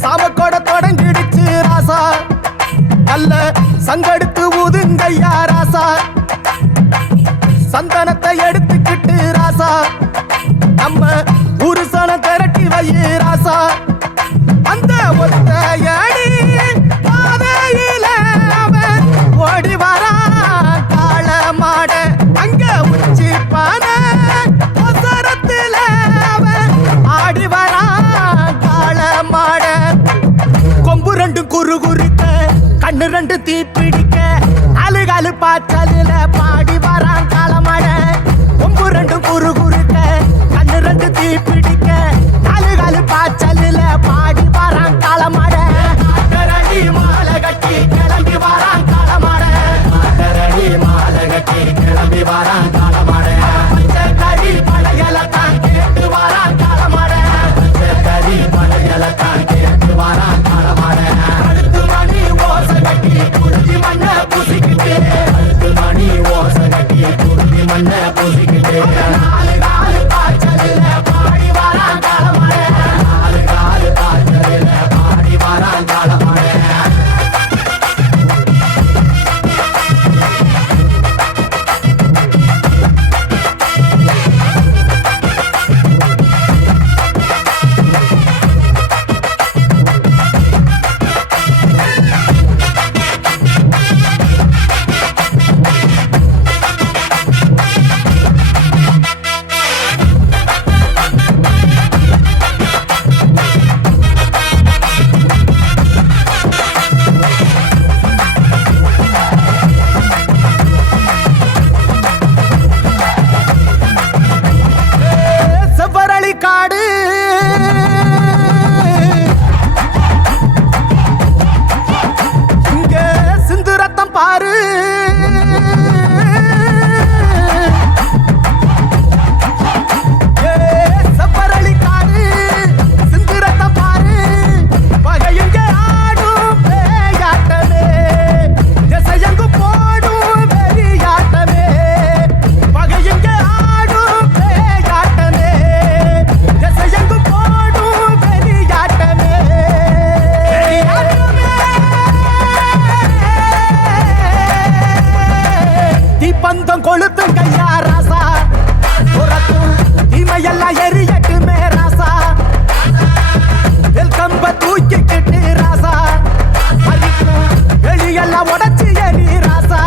சாமக்கோட தொடங்கிடுச்சு ராசா நல்ல சங்கெடுத்து ஊதுங்கய்யா ராசா சந்தனத்தை எடுத்துக்கிட்டு ராசா நம்ம புருஷன திரட்டி வை ராசா அந்த ஒத்தையடி பாதையில அவன் ஓடி வரா காள மாட அங்க உச்சி பான ஒசரத்துல அவன் ஆடி வரா காள மாட கொம்பு ரெண்டு குறு குறித்த கண்ணு ரெண்டு தீ பிடிக்க அழுகாலு பாச்சலில பாடி வரான் காளமாட கொம்பு ரெண்டு குறு குறுக்க கண்ணு ரெண்டு தீ பிடிக்க அழுகாலு பாச்சலில பாடி வரான் காளமாட கரடி மாலை கட்டி கிளம்பி வரான் காளமாட கரடி மாலை கட்டி கிளம்பி வரான் காளமாட கறி பழையல தான் கேட்டு வரான் காளமாட கறி பழையல தான் கேட்டு வரான் காளமாட அடுத்து மணி ஓசை கட்டி குருதி மண்ண பூசிக்கிட்டு அடுத்து மணி ஓசை கட்டி குருதி மண்ண பூசிக்கிட்டு நாலு காலு பாய்ச்சலில் பாடி வரான் காளமாட நாலு காலு பாய்ச்சலில் பாடி வரான் காளமாட காடு இங்க சிந்து ரத்தம் பாரு செவ்வரளி காடு சிந்து ரத்தம் பாரு பகையுங்க ஆடும் பேயாட்டமே திசையங்கு போடும் வெறியாட்டமே பகையுங்க ஆடும் பேயாட்டமே திசையங்கு போடும் வெறியாட்டமே தீப்பந்தம் கொளுத்துங்கய்யா ராசா புறத்தும் தீமையெல்லாம் எரியட்டுமே ராசா வெல்கம்ப தூக்கிக்கிட்டு ராசா அரிக்கும் வெளியெல்லாம் உடச்சி எரி ராசா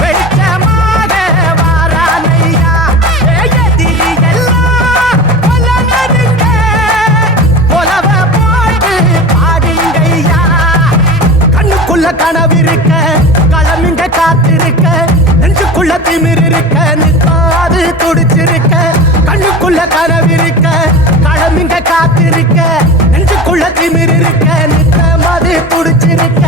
வெளிச்சமாக வாரானையா எதிரி எல்லாம் கொல்லனதுங்க கொலவ போட்டு பாடுங்கய்யா கண்ணுக்குள்ள கனவிருக்க களமிங்க காத்திருக்க நெஞ்சுக்குள்ள திமிர் இருக்க நிற்காது துடிச்சிருக்க கண்ணுக்குள்ள கனவிருக்க களமிங்க காத்திருக்க நெஞ்சுக்குள்ள திமிர் இருக்க நிற்க மது துடிச்சிருக்க